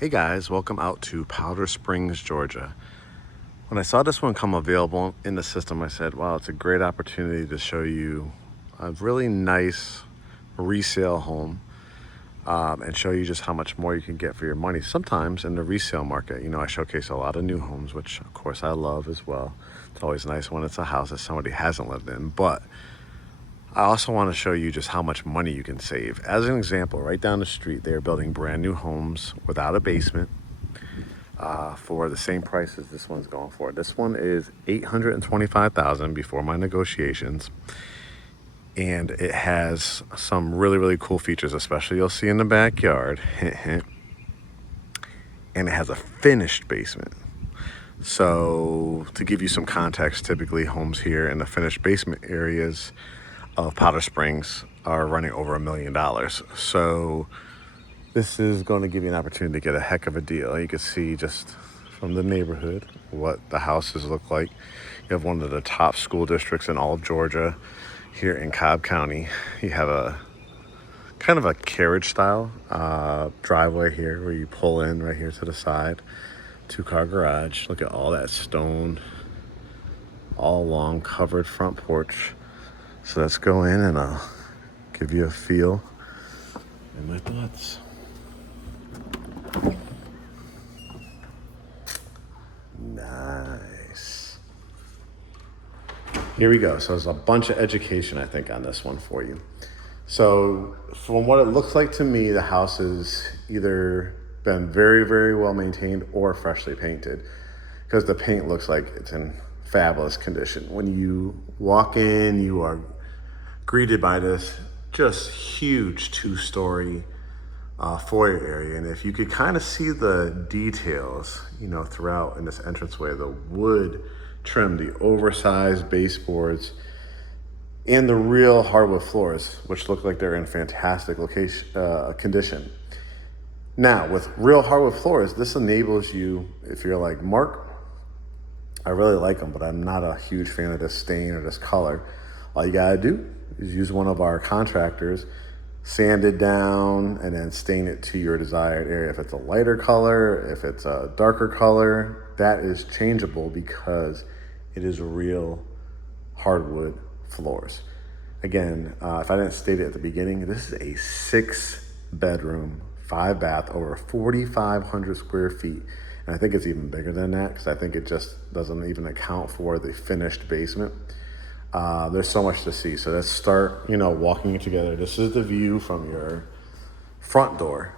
Hey guys, welcome out to Powder Springs, Georgia. When I saw this one come available in the system, I said, wow, it's a great opportunity to show you a really nice resale home and show you just how much more you can get for your money. Sometimes in the resale market, I showcase a lot of new homes, which of course I love as well. It's always nice when it's a house that somebody hasn't lived in, but I also want to show you just how much money you can save. As an example, right down the street, they're building brand new homes without a basement for the same price as this one's going for. This one is $825,000 before my negotiations, and it has some really, really cool features, especially you'll see in the backyard. And it has a finished basement. So to give you some context, typically homes here in the finished basement areas of Powder Springs are running over $1 million. So this is going to give you an opportunity to get a heck of a deal. You can see just from the neighborhood what the houses look like. You have one of the top school districts in all of Georgia here in Cobb County. You have a kind of a carriage style driveway here where you pull in right here to the side. 2-car garage. Look at all that stone all along, covered front porch. So let's go in and I'll give you a feel and my thoughts. Nice. Here we go. So there's a bunch of education, I think, on this one for you. So from what it looks like to me, the house has either been very, very well maintained or freshly painted, because the paint looks like it's in fabulous condition. When you walk in, you are greeted by this just huge 2-story foyer area. And if you could kind of see the details, throughout in this entranceway, the wood trim, the oversized baseboards, and the real hardwood floors, which look like they're in fantastic condition. Now, with real hardwood floors, this enables you, if you're like, Mark, I really like them, but I'm not a huge fan of this stain or this color. All you gotta do is use one of our contractors, sand it down, and then stain it to your desired area. If it's a lighter color, if it's a darker color, that is changeable because it is real hardwood floors. Again, if I didn't state it at the beginning, this is a 6-bedroom, 5-bath, over 4,500 square feet. And I think it's even bigger than that because I think it just doesn't even account for the finished basement. There's so much to see. So let's start, walking it together. This is the view from your front door.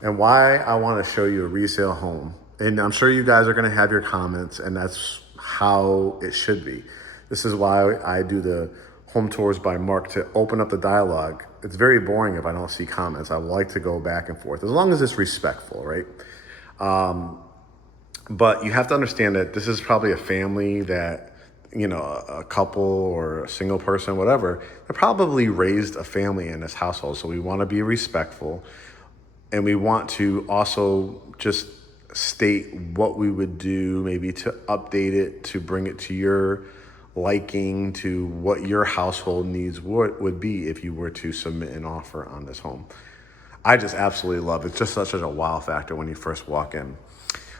And why I want to show you a resale home. And I'm sure you guys are going to have your comments, and that's how it should be. This is why I do the home tours by Mark, to open up the dialogue. It's very boring if I don't see comments. I like to go back and forth, as long as it's respectful, right? But you have to understand that this is probably a family that, a couple or a single person, whatever, they probably raised a family in this household. So we want to be respectful, and we want to also just state what we would do, maybe to update it, to bring it to your liking, to what your household needs would be if you were to submit an offer on this home. I just absolutely love it. It's just such a wow factor when you first walk in.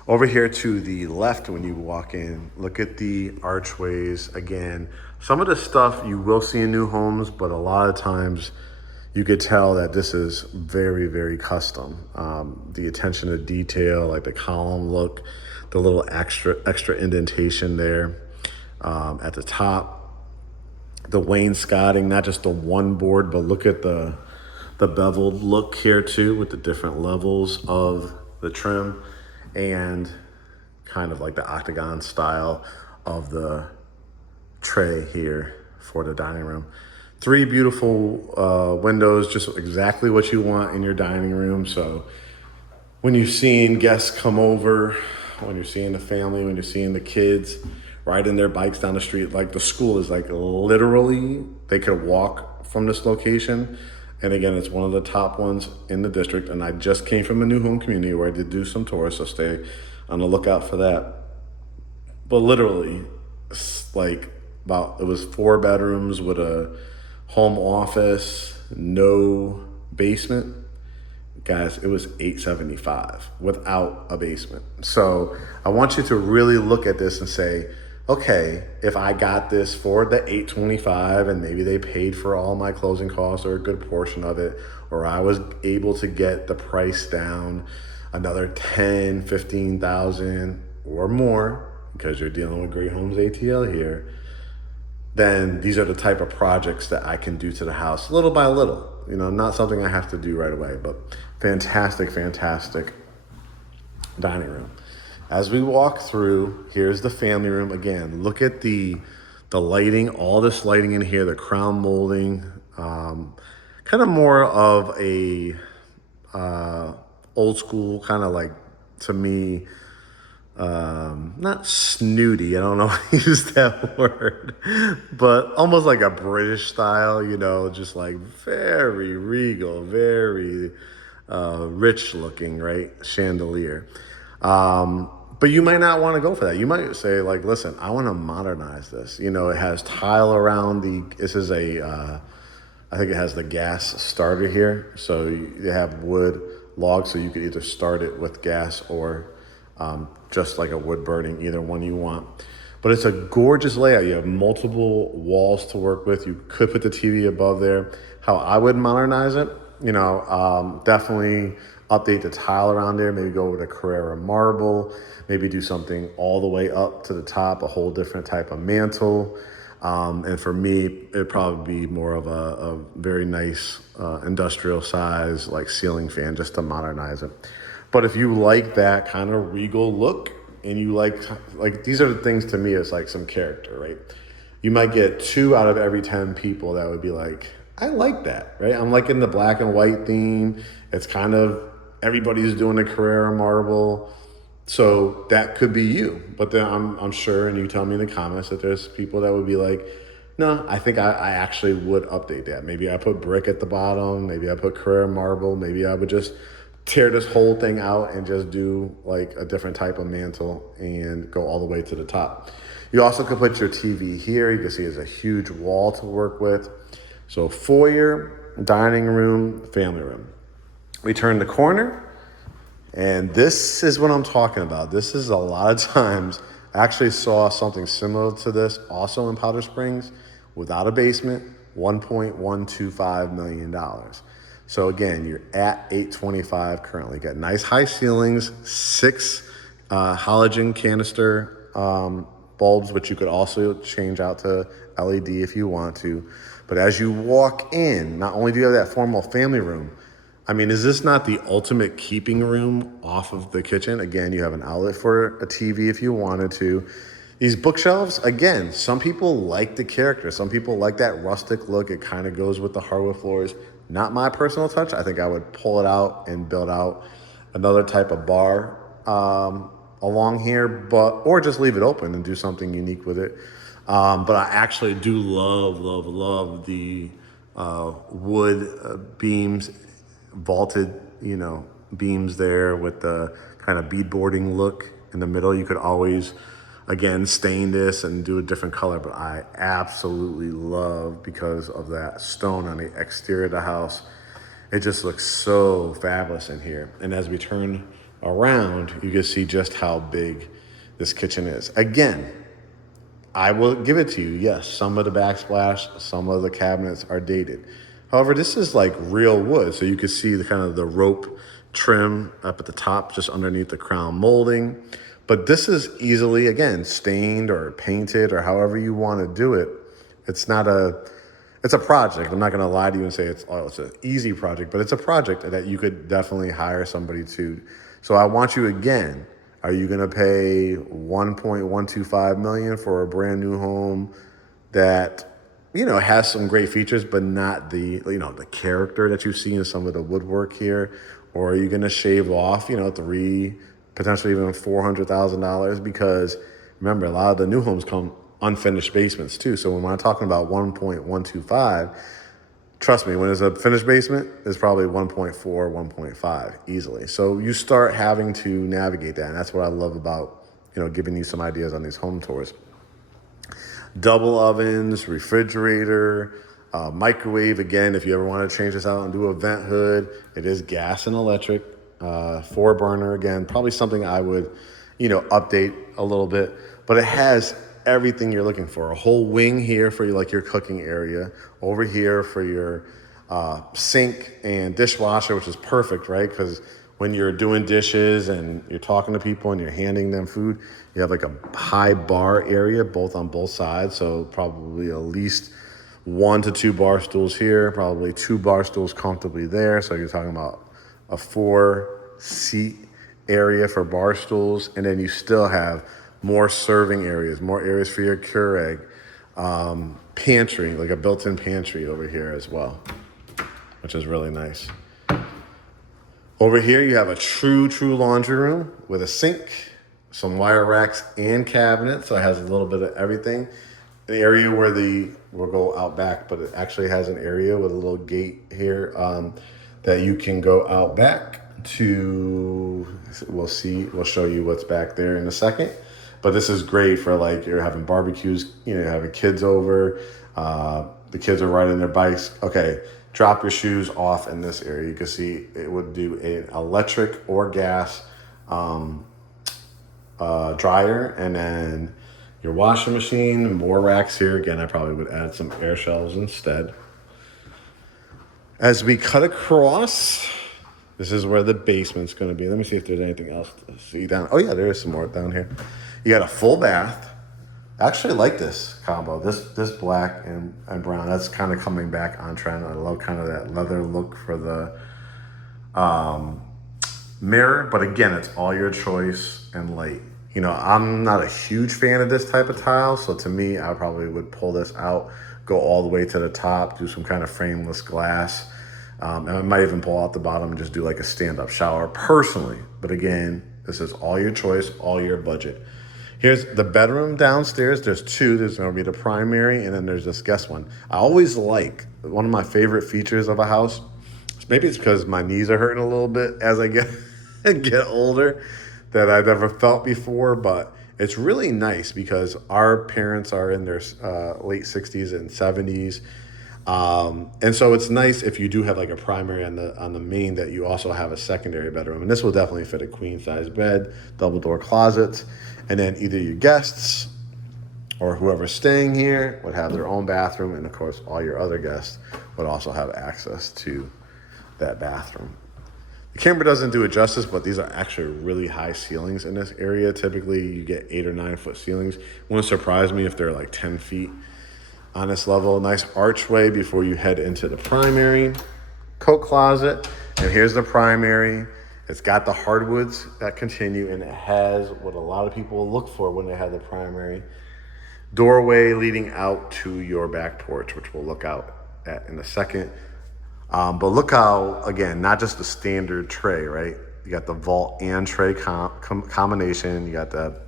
Over here to the left, when you walk in, look at the archways. Again, some of the stuff you will see in new homes, but a lot of times you could tell that this is very, very custom. The attention to detail, like the column look, the little extra indentation there at the top, the wainscoting, not just the one board, but look at the beveled look here too, with the different levels of the trim, and kind of like the octagon style of the tray here for the dining room. 3 beautiful windows, just exactly what you want in your dining room. So when you're seeing guests come over, when you're seeing the family, when you're seeing the kids riding their bikes down the street, like the school is like literally, they could walk from this location. And again, it's one of the top ones in the district. And I just came from a new home community where I did do some tours, so stay on the lookout for that. But literally, like it was 4 bedrooms with a home office, no basement, guys, it was $875 without a basement. So I want you to really look at this and say, okay, if I got this for the $825 and maybe they paid for all my closing costs or a good portion of it, or I was able to get the price down another 10, 15,000 or more, because you're dealing with Great Homes ATL here, then these are the type of projects that I can do to the house little by little. You know, not something I have to do right away, but fantastic, fantastic dining room. As we walk through, here's the family room. Again, look at the lighting, all this lighting in here, the crown molding, kind of more of a old school, kind of like, to me, not snooty, I don't know how to use that word, but almost like a British style, you know, just like very regal, very rich looking, right? Chandelier. But you might not want to go for that. You might say, like, listen, I want to modernize this. You know, it has tile around this is I think it has the gas starter here. So you have wood logs, so you could either start it with gas or just like a wood burning, either one you want. But it's a gorgeous layout. You have multiple walls to work with. You could put the TV above there. How I would modernize it, you know, definitely update the tile around there, maybe go with a Carrara marble, maybe do something all the way up to the top, a whole different type of mantle. And for me, it'd probably be more of a very nice industrial size, like ceiling fan, just to modernize it. But if you like that kind of regal look, and you like these are the things, to me, it's like some character, right? You might get 2 out of every 10 people that would be like, I like that, right? I'm liking the black and white theme. It's kind of, everybody's doing the Carrara marble. So that could be you. But then I'm sure, and you tell me in the comments, that there's people that would be like, no, I think I actually would update that. Maybe I put brick at the bottom. Maybe I put Carrara marble. Maybe I would just tear this whole thing out and just do like a different type of mantle and go all the way to the top. You also could put your TV here. You can see there's a huge wall to work with. So foyer, dining room, family room. We turn the corner, and this is what I'm talking about. This is a lot of times, I actually saw something similar to this also in Powder Springs without a basement, $1.125 million. So again, you're at $825 currently. Got nice high ceilings, 6 halogen canister bulbs, which you could also change out to LED if you want to. But as you walk in, not only do you have that formal family room, I mean, is this not the ultimate keeping room off of the kitchen? Again, you have an outlet for a TV if you wanted to. These bookshelves, again, some people like the character. Some people like that rustic look. It kind of goes with the hardwood floors. Not my personal touch. I think I would pull it out and build out another type of bar along here, or just leave it open and do something unique with it. But I actually do love the wood beams, vaulted, beams there with the kind of beadboarding look in the middle. You could always, again, stain this and do a different color, but I absolutely love, because of that stone on the exterior of the house, it just looks so fabulous in here. And as we turn around, you can see just how big this kitchen is. Again, I will give it to you. Yes, some of the backsplash, some of the cabinets are dated. However, this is like real wood. So you can see the kind of the rope trim up at the top, just underneath the crown molding. But this is easily, again, stained or painted or however you want to do it. It's a project. I'm not going to lie to you and say it's an easy project, but it's a project that you could definitely hire somebody to. So I want you, again, are you going to pay $1.125 million for a brand new home that, has some great features, but not the character that you see in some of the woodwork here? Or are you going to shave off, potentially even $400,000? Because remember, a lot of the new homes come unfinished basements too. So when I'm talking about 1.125, trust me, when it's a finished basement, it's probably 1.4, 1.5 easily. So you start having to navigate that. And that's what I love about, giving you some ideas on these home tours. Double ovens, refrigerator, Microwave, again, if you ever want to change this out and do a vent hood, it is gas and electric. 4 burner, again, probably something I would, update a little bit. But it has everything you're looking for. A whole wing here for your cooking area. Over here for your sink and dishwasher, which is perfect, right? Because when you're doing dishes and you're talking to people and you're handing them food, you have like a high bar area on both sides. So probably at least 1 to 2 bar stools here, probably 2 bar stools comfortably there. So you're talking about a 4-seat area for bar stools. And then you still have more serving areas, more areas for your Keurig, pantry, like a built-in pantry over here as well, which is really nice. Over here, you have a true laundry room with a sink, some wire racks and cabinets. So it has a little bit of everything. An area where we'll go out back, but it actually has an area with a little gate here that you can go out back to. We'll show you what's back there in a second. But this is great for you're having barbecues, having kids over. The kids are riding their bikes. Okay, drop your shoes off in this area. You can see it would do an electric or gas dryer, and then your washing machine, more racks here. Again, I probably would add some air shelves instead. As we cut across, this is where the basement's going to be. Let me see if there's anything else to see down. Oh yeah, there is some more down here. You got a full bath. I actually like this combo. This black and brown. That's kind of coming back on trend. I love kind of that leather look for the mirror. But again, it's all your choice and light. I'm not a huge fan of this type of tile. So to me, I probably would pull this out, go all the way to the top, do some kind of frameless glass. And I might even pull out the bottom and just do like a stand-up shower personally. But again, this is all your choice, all your budget. Here's the bedroom downstairs. There's 2. There's going to be the primary, and then there's this guest one. I always like, one of my favorite features of a house, maybe it's because my knees are hurting a little bit as I get older, that I've never felt before, but it's really nice because our parents are in their late 60s and 70s. And so it's nice if you do have like a primary on the main that you also have a secondary bedroom. And this will definitely fit a queen size bed, double door closets, and then either your guests or whoever's staying here would have their own bathroom. And of course, all your other guests would also have access to that bathroom. The camera doesn't do it justice, but these are actually really high ceilings in this area. Typically you get 8 or 9 foot ceilings. Wouldn't surprise me if they're like 10 feet. On this level, nice archway before you head into the primary. Coat closet, and here's the primary. It's got the hardwoods that continue, and it has what a lot of people look for when they have the primary. Doorway leading out to your back porch, which we'll look out at in a second. But look how, again, not just the standard tray, right? You got the vault and tray combination. You got the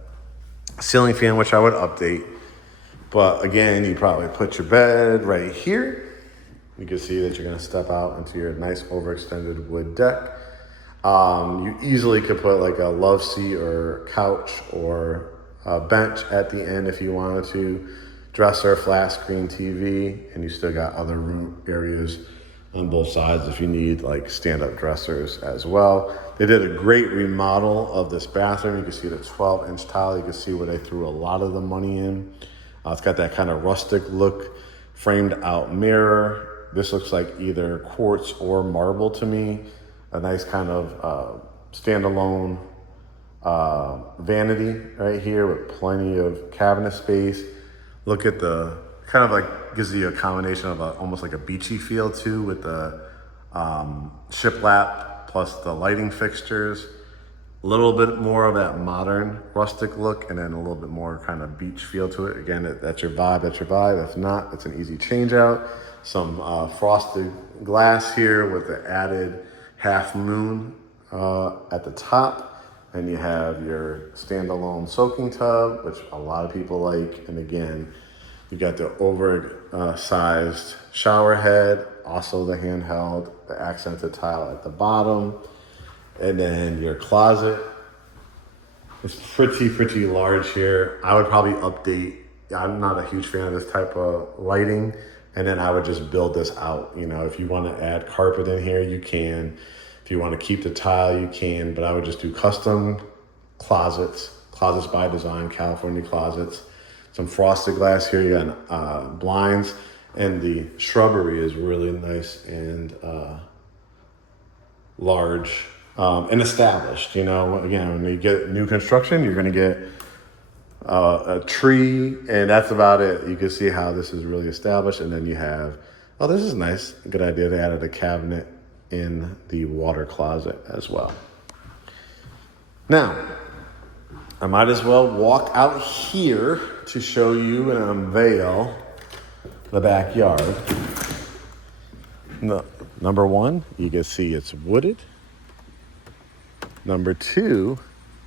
ceiling fan, which I would update. But again, you probably put your bed right here. You can see that you're going to step out into your nice overextended wood deck. You easily could put like a love seat or couch or a bench at the end if you wanted to. Dresser, flat screen TV, and you still got other room areas on both sides if you need like stand-up dressers as well. They did a great remodel of this bathroom. You can see the 12-inch tile. You can see where they threw a lot of the money in. It's got that kind of rustic look, framed out mirror. This looks like either quartz or marble to me. A nice kind of standalone vanity right here with plenty of cabinet space. Look at the kind of like gives you a combination of almost like a beachy feel too, with the shiplap plus the lighting fixtures. A little bit more of that modern rustic look, and then a little bit more kind of beach feel to it. Again, that's your vibe, that's your vibe. If not, it's an easy change out. Some frosted glass here with the added half moon at the top. And you have your standalone soaking tub, which a lot of people like. And again, you got the oversized shower head, also the handheld, the accented tile at the bottom. And then your closet is pretty large here. I would probably update. I'm not a huge fan of this type of lighting. And then I would just build this out. You know, if you want to add carpet in here, you can. If you want to keep the tile, you can. But I would just do custom closets by design, California closets. Some frosted glass here. You got blinds. And the shrubbery is really nice and large and established. You know, again, when you get new construction, you're going to get a tree, and that's about it. You can see how this is really established. And then you have, oh, this is nice. Good idea. They added a cabinet in the water closet as well. Now, I might as well walk out here to show you and unveil the backyard. No, number one, you can see it's wooded. Number two,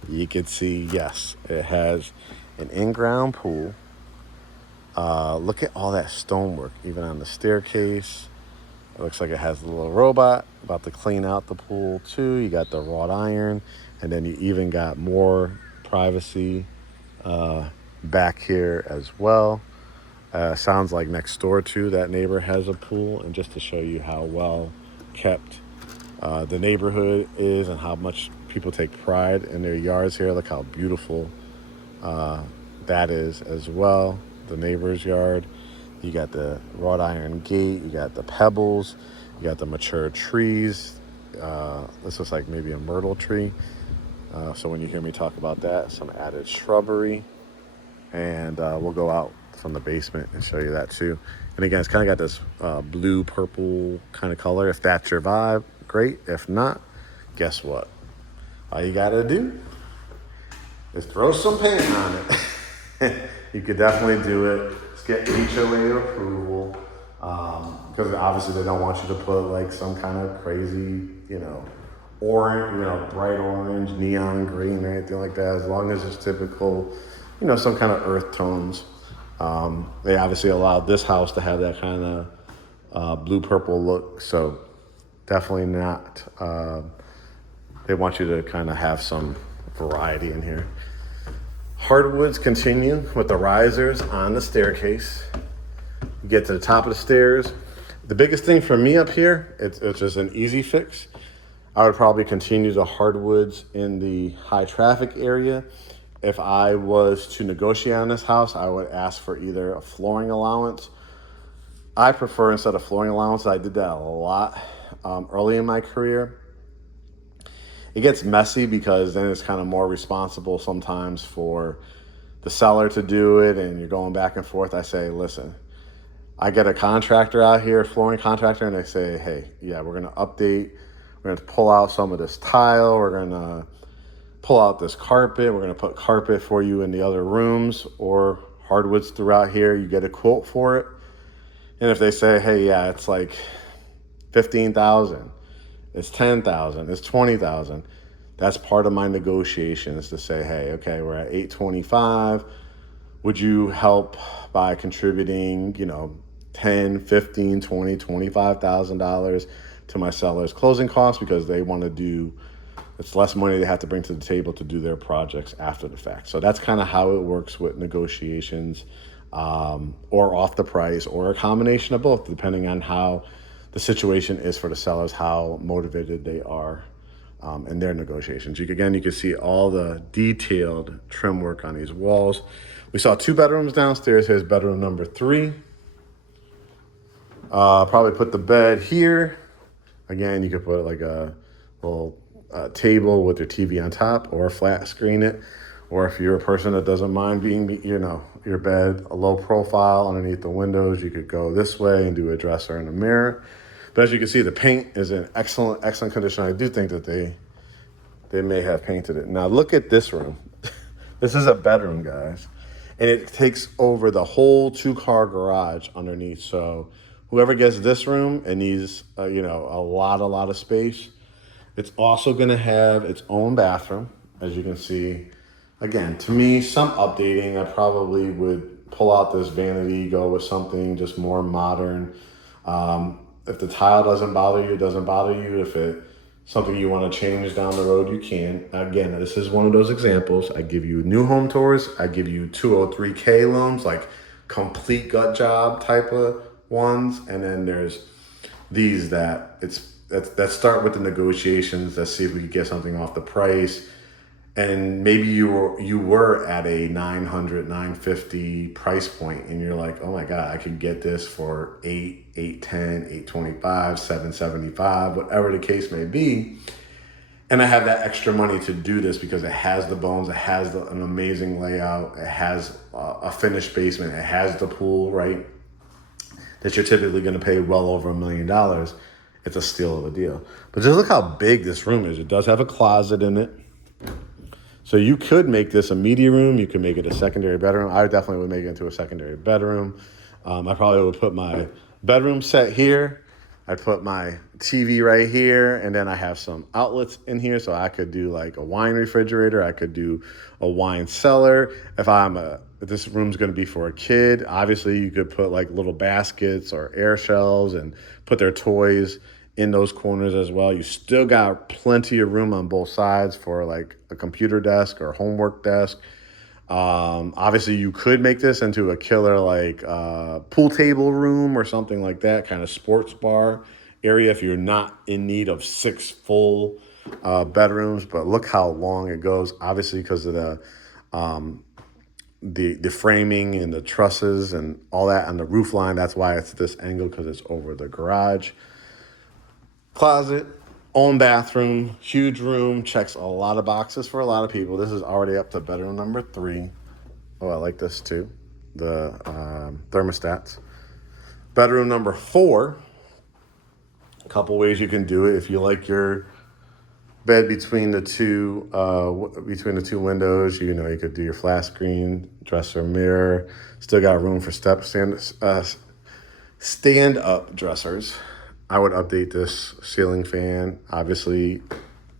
you can see, yes, it has an in-ground pool. Look at all that stonework, even on the staircase. It looks like it has a little robot about to clean out the pool too. You got the wrought iron, and then you even got more privacy back here as well. Sounds like next door too, that neighbor has a pool. And just to show you how well kept the neighborhood is and how much people take pride in their yards here. Look how beautiful that is as well. The neighbor's yard. You got the wrought iron gate. You got the pebbles. You got the mature trees. This looks like maybe a myrtle tree. So when you hear me talk about that, some added shrubbery. And we'll go out from the basement and show you that too. And again, it's kind of got this blue purple kind of color. If that's your vibe, great. If not, guess what? All you gotta do is throw some paint on it. You could definitely do it. Just get HOA approval, because obviously they don't want you to put like some kind of crazy, orange, bright orange, neon green or anything like that. As long as it's typical, some kind of earth tones. They obviously allowed this house to have that kind of blue purple look, so definitely not. They want you to kind of have some variety in here. Hardwoods continue with the risers on the staircase. You get to the top of the stairs. The biggest thing for me up here, it's just an easy fix. I would probably continue the hardwoods in the high traffic area. If I was to negotiate on this house, I would ask for either a flooring allowance. I prefer, instead of flooring allowance, I did that a lot early in my career. It gets messy because then it's kind of more responsible sometimes for the seller to do it, and you're going back and forth. I say, listen, I get a contractor out here, a flooring contractor, and they say, hey, yeah, we're going to update. We're going to pull out some of this tile. We're going to pull out this carpet. We're going to put carpet for you in the other rooms or hardwoods throughout here. You get a quote for it. And if they say, hey, yeah, it's like $15,000, it's $10,000, it's $20,000, that's part of my negotiations to say, hey, okay, we're at $825. Would you help by contributing, $10, $15, $20, $25,000 to my seller's closing costs, because they want to do, it's less money they have to bring to the table to do their projects after the fact. So that's kind of how it works with negotiations, or off the price, or a combination of both, depending on how the situation is for the sellers, how motivated they are in their negotiations. You can see all the detailed trim work on these walls. We saw 2 bedrooms downstairs. Here's bedroom number 3. Probably put the bed here. Again, you could put like a little table with your TV on top, or flat screen it. Or if you're a person that doesn't mind being, your bed a low profile underneath the windows, you could go this way and do a dresser and a mirror. But as you can see, the paint is in excellent condition. I do think that they may have painted it. Now look at this room. This is a bedroom, guys. And it takes over the whole 2-car garage underneath. So whoever gets this room and needs, a lot of space, it's also going to have its own bathroom, as you can see. Again, to me, some updating. I probably would pull out this vanity, go with something just more modern. If the tile doesn't bother you, it doesn't bother you. If it's something you want to change down the road, you can. Again, this is one of those examples. I give you new home tours. I give you 203K loans, like complete gut job type of ones, and then there's these that start with the negotiations. Let's see if we could get something off the price. And maybe you were at a 900, 950 price point, and you're like, oh my God, I could get this for 810, 825, 775, whatever the case may be. And I have that extra money to do this because it has the bones, it has an amazing layout, it has a finished basement, it has the pool, right? That you're typically going to pay well over $1 million. It's a steal of a deal. But just look how big this room is. It does have a closet in it. So you could make this a media room. You could make it a secondary bedroom. I definitely would make it into a secondary bedroom. I probably would put my bedroom set here. I'd put my TV right here, and then I have some outlets in here, so I could do like a wine refrigerator. I could do a wine cellar. If this room's going to be for a kid, obviously you could put like little baskets or air shelves and put their toys in those corners as well. You still got plenty of room on both sides for like a computer desk or homework desk. Obviously you could make this into a killer like pool table room or something like that, kind of sports bar area if you're not in need of 6 full bedrooms. But look how long it goes, obviously because of the framing and the trusses and all that on the roof line. That's why it's this angle, because it's over the garage. Closet, own bathroom, huge room, checks a lot of boxes for a lot of people. This is already up to bedroom number 3. Oh, I like this too. The thermostats. Bedroom number 4. A couple ways you can do it. If you like your bed between the two windows, you could do your flat screen, dresser, mirror. Still got room for stand up dressers. I would update this ceiling fan. Obviously,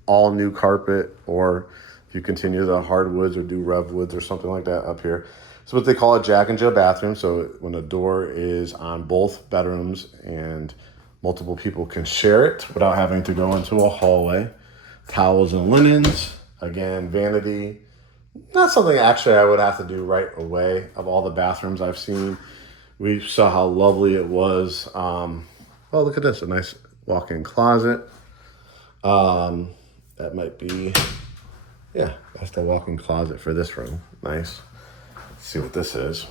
all new carpet, or if you continue the hardwoods or do revwoods or something like that up here. It's what they call a Jack and Jill bathroom. So when the door is on both bedrooms and multiple people can share it without having to go into a hallway. Towels and linens. Again, vanity. Not something actually I would have to do right away. Of all the bathrooms I've seen, we saw how lovely it was. Oh, look at this, a nice walk-in closet. That might be, yeah, that's the walk-in closet for this room. Nice. Let's see what this is.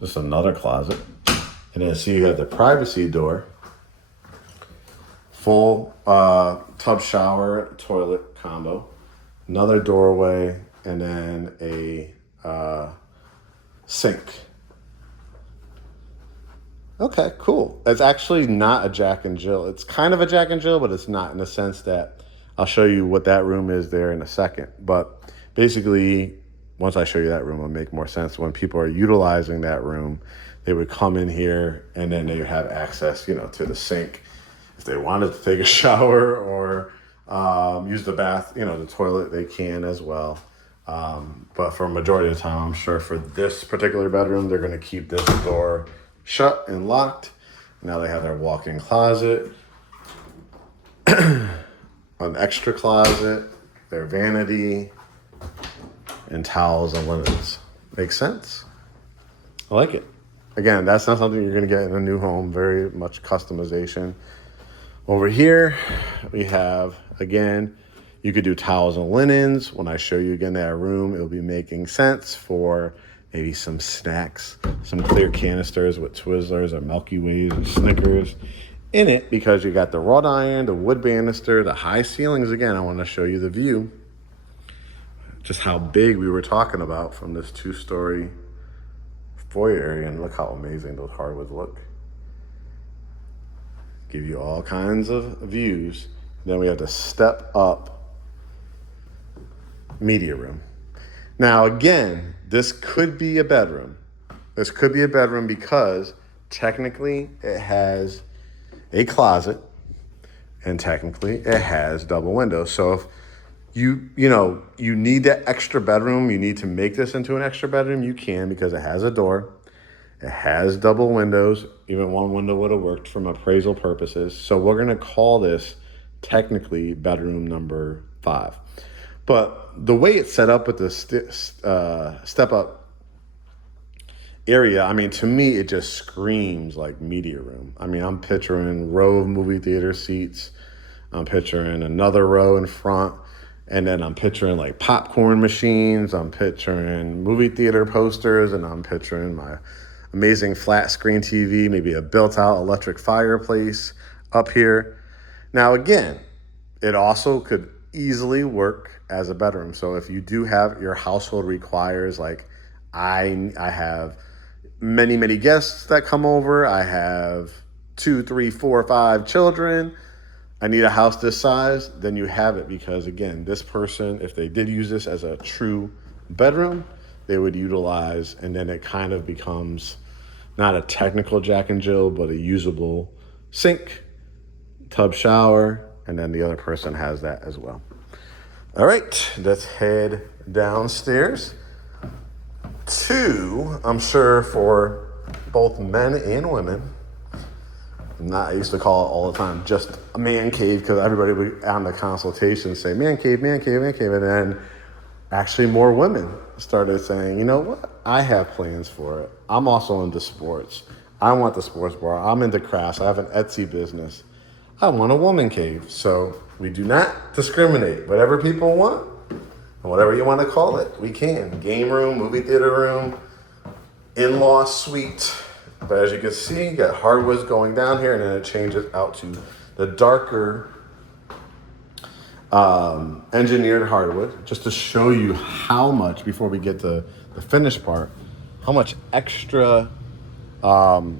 Just another closet. And then see, you have the privacy door. Full tub shower, toilet combo. Another doorway, and then a sink. Okay, cool. It's actually not a Jack and Jill. It's kind of a Jack and Jill, but it's not, in the sense that I'll show you what that room is there in a second. But basically, once I show you that room, it'll make more sense. When people are utilizing that room, they would come in here and then they have access, to the sink. If they wanted to take a shower or use the bath, the toilet, they can as well. But for a majority of the time, I'm sure for this particular bedroom, they're going to keep this door shut and locked. Now they have their walk-in closet, an extra closet, their vanity, and towels and linens. Makes sense? I like it. Again, that's not something you're going to get in a new home. Very much customization. Over here, we have, again, you could do towels and linens. When I show you again that room, it'll be making sense for maybe some snacks, some clear canisters with Twizzlers or Milky Ways or Snickers in it, because you got the wrought iron, the wood banister, the high ceilings. Again, I want to show you the view, just how big we were talking about from this 2-story foyer area. And look how amazing those hardwoods look. Give you all kinds of views. Then we have to step up media room. Now, again, this could be a bedroom. This could be a bedroom because technically it has a closet and technically it has double windows. So if you need that extra bedroom, you need to make this into an extra bedroom, you can, because it has a door. It has double windows. Even one window would have worked from appraisal purposes. So we're going to call this technically bedroom number 5. But the way it's set up with the step up area, I mean, to me, it just screams like media room. I mean, I'm picturing row of movie theater seats. I'm picturing another row in front. And then I'm picturing like popcorn machines. I'm picturing movie theater posters. And I'm picturing my amazing flat screen TV, maybe a built out electric fireplace up here. Now, again, it also could easily work as a bedroom. So if you do have your household requires, like I have many guests that come over. I have 2, 3, 4, 5 children. I need a house this size. Then you have it, because again, this person, if they did use this as a true bedroom, they would utilize, and then it kind of becomes not a technical Jack and Jill, but a usable sink, tub shower, and then the other person has that as well. All right, let's head downstairs to, I'm sure for both men and women, I used to call it all the time just a man cave, because everybody would on the consultation say man cave, man cave, man cave. And then actually more women started saying, you know what, I have plans for it. I'm also into sports. I want the sports bar. I'm into crafts. I have an Etsy business. I want a woman cave. So we do not discriminate. Whatever people want, and whatever you want to call it, we can. Game room, movie theater room, in-law suite. But as you can see, you got hardwoods going down here, and then it changes out to the darker engineered hardwood, just to show you how much, before we get to the finished part, how much extra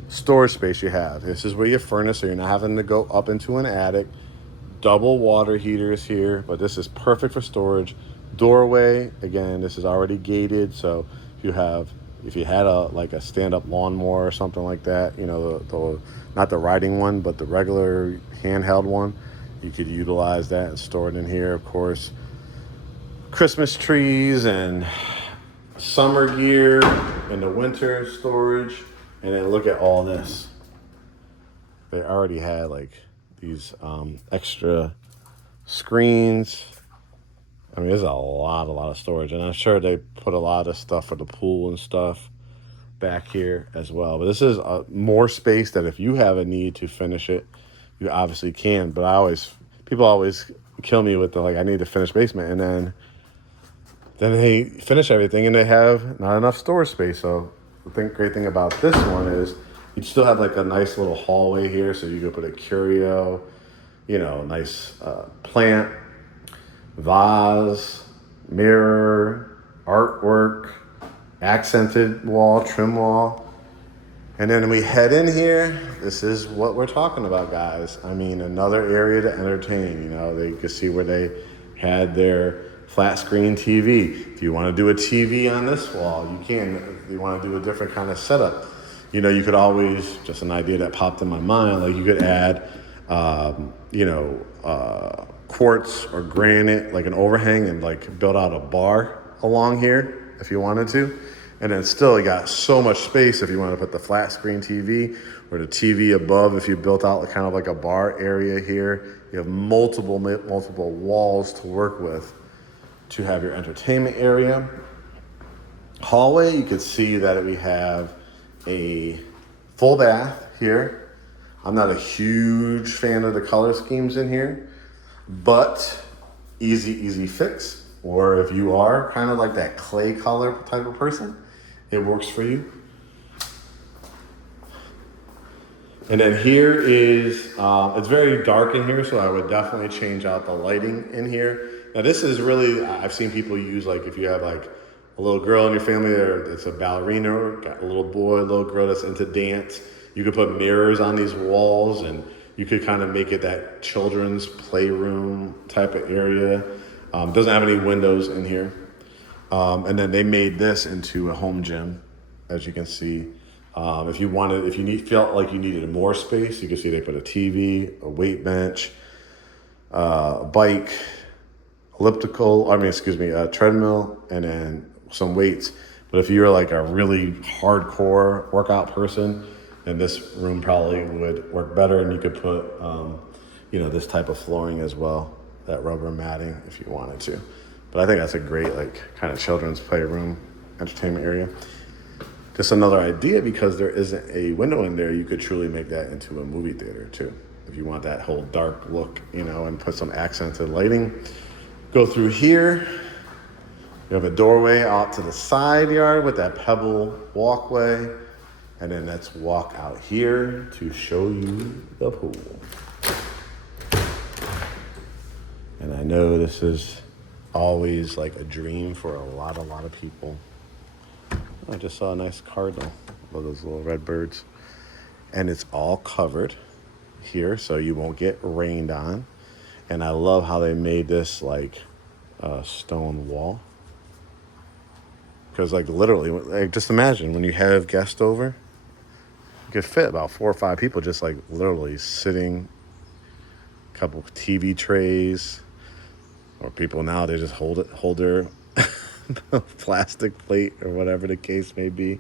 storage space you have. This is where you furnace, so you're not having to go up into an attic. Double water heaters here, but this is perfect for storage. Doorway, again, this is already gated, so if you had a stand-up lawnmower or something like that, you know, the not the riding one, but the regular handheld one, you could utilize that and store it in here. Of course, Christmas trees and summer gear and the winter storage. And then look at all this. They already had like these extra screens. I mean, there's a lot of storage, and I'm sure they put a lot of stuff for the pool and stuff back here as well. But this is more space that if you have a need to finish it, you obviously can. But people always kill me with I need to finish basement, and then they finish everything and they have not enough storage space. So the great thing about this one is you still have like a nice little hallway here, so you could put a curio, nice plant, vase, mirror, artwork, accented wall, trim wall. And then we head in here. This is what we're talking about, guys. I mean, another area to entertain. They could see where they had their flat screen TV. If you want to do a TV on this wall, you can. If you want to do a different kind of setup, you could always, just an idea that popped in my mind, like you could add, quartz or granite, like an overhang, and like build out a bar along here if you wanted to. And then still you got so much space if you want to put the flat screen TV or the TV above. If you built out kind of like a bar area here, you have multiple walls to work with to have your entertainment area. Hallway, you could see that we have a full bath here. I'm not a huge fan of the color schemes in here, but easy fix. Or if you are kind of like that clay color type of person, it works for you. And then here is, it's very dark in here, so I would definitely change out the lighting in here. Now this is really, I've seen people use, like if you have like a little girl in your family that's a ballerina, or got a little boy, a little girl that's into dance, you could put mirrors on these walls and you could kind of make it that children's playroom type of area. Doesn't have any windows in here. And then they made this into a home gym, as you can see. If you felt like you needed more space, you can see they put a TV, a weight bench, a bike, a treadmill, and then some weights. But if you're like a really hardcore workout person, then this room probably would work better, and you could put, this type of flooring as well, that rubber matting if you wanted to. But I think that's a great kind of children's playroom entertainment area. Just another idea, because there isn't a window in there, you could truly make that into a movie theater too. If you want that whole dark look, and put some accented lighting. Go through here. You have a doorway out to the side yard with that pebble walkway. And then let's walk out here to show you the pool. And I know this is always like a dream for a lot of people. I just saw a nice cardinal. Love those little red birds. And it's all covered here, so you won't get rained on. And I love how they made this like a stone wall. Because like literally, like, just imagine when you have guests over, you could fit about 4 or 5 people just like literally sitting, a couple of TV trays, or people now they just hold their plastic plate or whatever the case may be.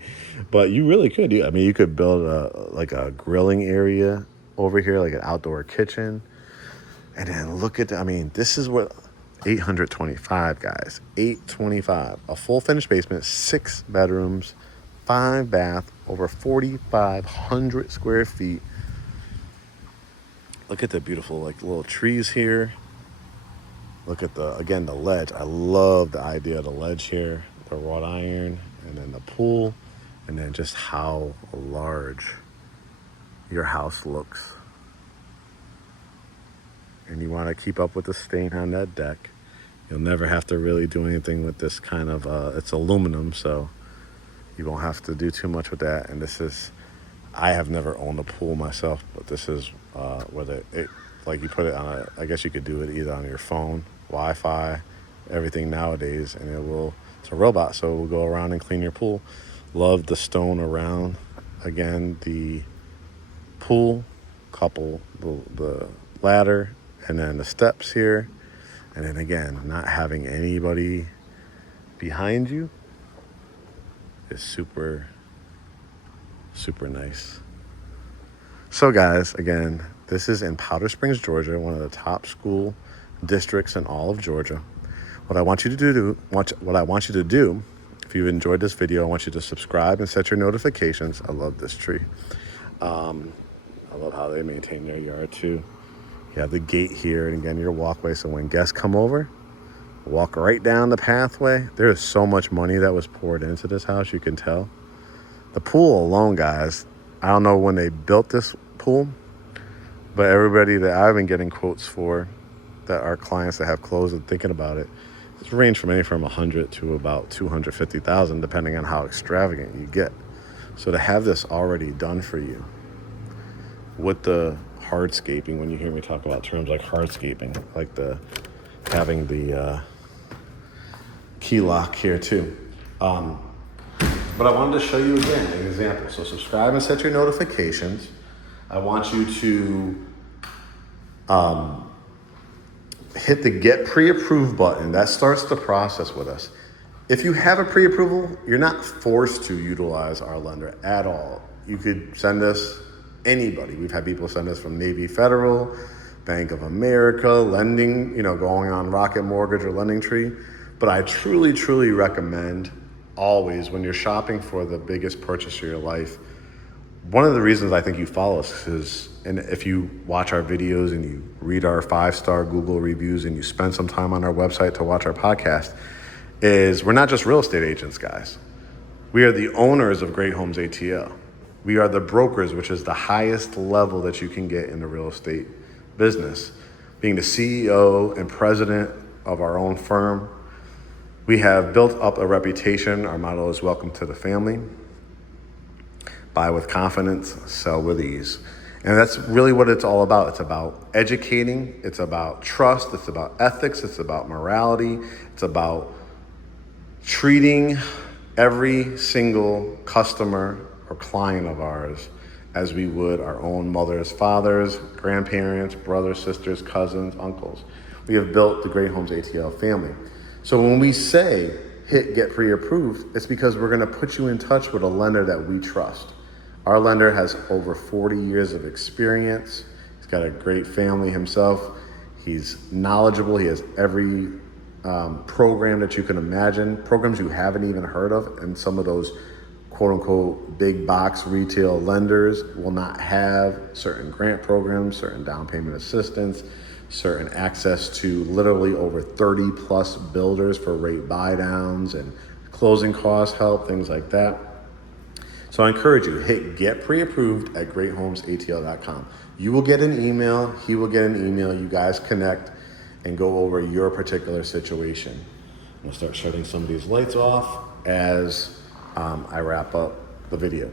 But you really could do. I mean, you could build a grilling area over here, like an outdoor kitchen, and then look at this is what 825, guys. 825, a full finished basement, 6 bedrooms, 5 bath, over 4,500 square feet. Look at the beautiful like little trees here. Look at the ledge. I love the idea of the ledge here, the wrought iron, and then the pool, and then just how large your house looks. And you want to keep up with the stain on that deck. You'll never have to really do anything with this kind of, it's aluminum, so you won't have to do too much with that. And this is, I have never owned a pool myself, but this is whether it, like you put it on I guess you could do it either on your phone, Wi-Fi, everything nowadays, and it's a robot, so it will go around and clean your pool. Love the stone around. Again, the pool, couple the ladder, and then the steps here. And then again, not having anybody behind you is super, super nice. So guys, again, this is in Powder Springs, Georgia, one of the top school districts in all of Georgia. What I want you to do, if you've enjoyed this video, I want you to subscribe and set your notifications. I love this tree. I love how they maintain their yard too. You have the gate here, and again, your walkway, so when guests come over, walk right down the pathway. There is so much money that was poured into this house, you can tell. The pool alone, guys, I don't know when they built this pool, but everybody that I've been getting quotes for, that are clients that have closed and thinking about it, it's ranged from anywhere from $100,000 to about $250,000, depending on how extravagant you get. So to have this already done for you, with the hardscaping, when you hear me talk about terms like hardscaping, like having the key lock here too. But I wanted to show you again an example. So subscribe and set your notifications. I want you to hit the get pre-approved button. That starts the process with us. If you have a pre-approval, you're not forced to utilize our lender at all. You could send us anybody. We've had people send us from Navy Federal, Bank of America, lending, going on Rocket Mortgage or Lending Tree. But I truly, truly recommend always, when you're shopping for the biggest purchase of your life, one of the reasons I think you follow us is, and if you watch our videos and you read our 5-star Google reviews and you spend some time on our website to watch our podcast, is we're not just real estate agents, guys. We are the owners of Great Homes ATL. We are the brokers, which is the highest level that you can get in the real estate business. Being the CEO and president of our own firm, we have built up a reputation. Our motto is welcome to the family. Buy with confidence, sell with ease. And that's really what it's all about. It's about educating. It's about trust. It's about ethics. It's about morality. It's about treating every single customer or client of ours as we would our own mothers, fathers, grandparents, brothers, sisters, cousins, uncles. We have built the Great Homes ATL family. So when we say hit get pre-approved, it's because we're gonna put you in touch with a lender that we trust. Our lender has over 40 years of experience. He's got a great family himself. He's knowledgeable. He has every program that you can imagine, programs you haven't even heard of, and some of those quote unquote big box retail lenders will not have certain grant programs, certain down payment assistance, certain access to literally over 30 plus builders for rate buy downs and closing cost help, things like that. So I encourage you, hit get pre-approved at greathomesatl.com. You will get an email, he will get an email, you guys connect and go over your particular situation. I'm gonna start shutting some of these lights off as I wrap up the video.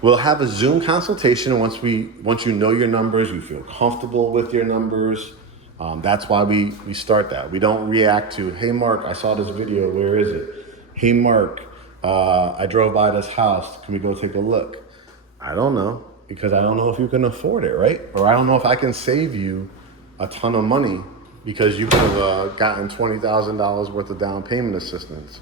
We'll have a Zoom consultation once you know your numbers, you feel comfortable with your numbers. That's why we start that. We don't react to, hey Mark, I saw this video, where is it? Hey Mark, I drove by this house, can we go take a look? I don't know, because I don't know if you can afford it, right? Or I don't know if I can save you a ton of money because you could have gotten $20,000 worth of down payment assistance.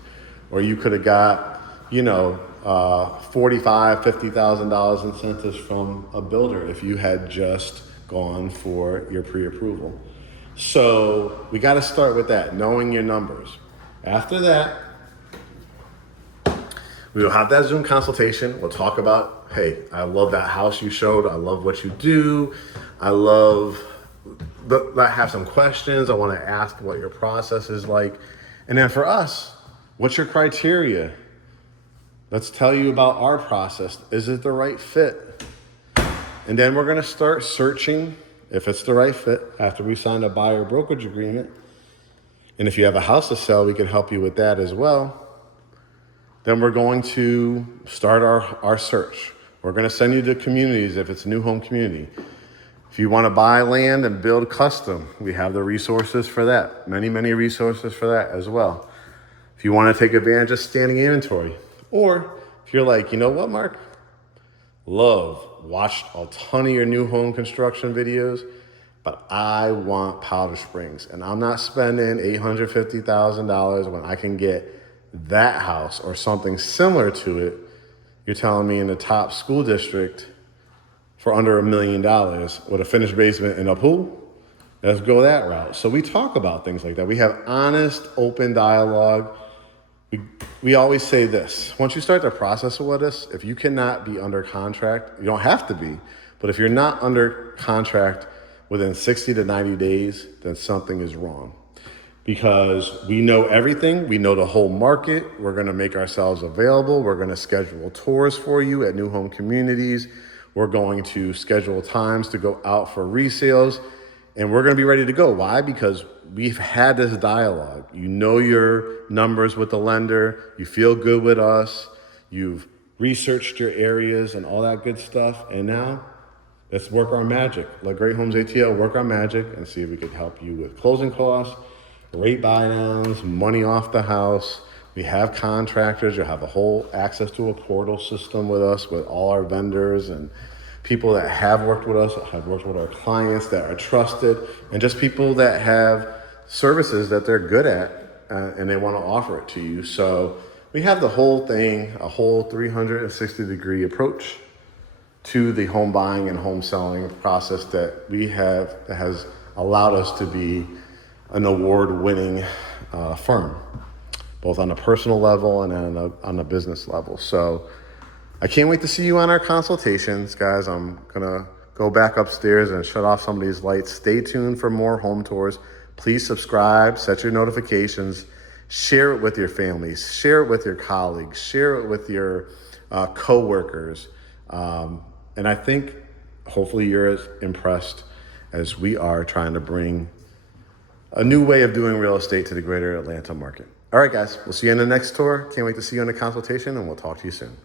Or you could have got, $45,000, $50,000 incentives from a builder if you had just gone for your pre-approval. So we got to start with that, knowing your numbers. After that, we will have that Zoom consultation. We'll talk about, hey, I love that house you showed. I love what you do. I have some questions. I want to ask what your process is like. And then for us, what's your criteria? Let's tell you about our process. Is it the right fit? And then we're going to start searching if it's the right fit after we sign a buyer brokerage agreement. And if you have a house to sell, we can help you with that as well. Then we're going to start our search. We're going to send you to communities if it's a new home community. If you want to buy land and build custom, we have the resources for that. Many, many resources for that as well. If you want to take advantage of standing inventory, or if you're like, you know what, Mark? Watched a ton of your new home construction videos, but I want Powder Springs, and I'm not spending $850,000 when I can get that house or something similar to it. You're telling me in the top school district for under $1 million with a finished basement and a pool? Let's go that route. So we talk about things like that. We have honest, open dialogue. We always say this, once you start the process with us, if you cannot be under contract, you don't have to be, but if you're not under contract within 60 to 90 days, then something is wrong. Because we know everything, we know the whole market, we're gonna make ourselves available, we're gonna schedule tours for you at new home communities, we're going to schedule times to go out for resales, and we're gonna be ready to go. Why? Because we've had this dialogue. You know your numbers with the lender, you feel good with us, you've researched your areas and all that good stuff, and now let's work our magic. Let Great Homes ATL work our magic and see if we can help you with closing costs, rate buy downs, money off the house. We have contractors. You'll have a whole access to a portal system with us, with all our vendors and people that have worked with us, have worked with our clients that are trusted, and just people that have services that they're good at and they want to offer it to you. So we have the whole thing, a whole 360-degree approach to the home buying and home selling process that we have, that has allowed us to be an award-winning firm, both on a personal level and on a business level. So I can't wait to see you on our consultations, guys. I'm gonna go back upstairs and shut off some of these lights. Stay tuned for more home tours. Please subscribe, set your notifications, share it with your families, share it with your colleagues, share it with your coworkers. And I think hopefully you're as impressed as we are trying to bring a new way of doing real estate to the greater Atlanta market. All right, guys, we'll see you in the next tour. Can't wait to see you in the consultation, and we'll talk to you soon.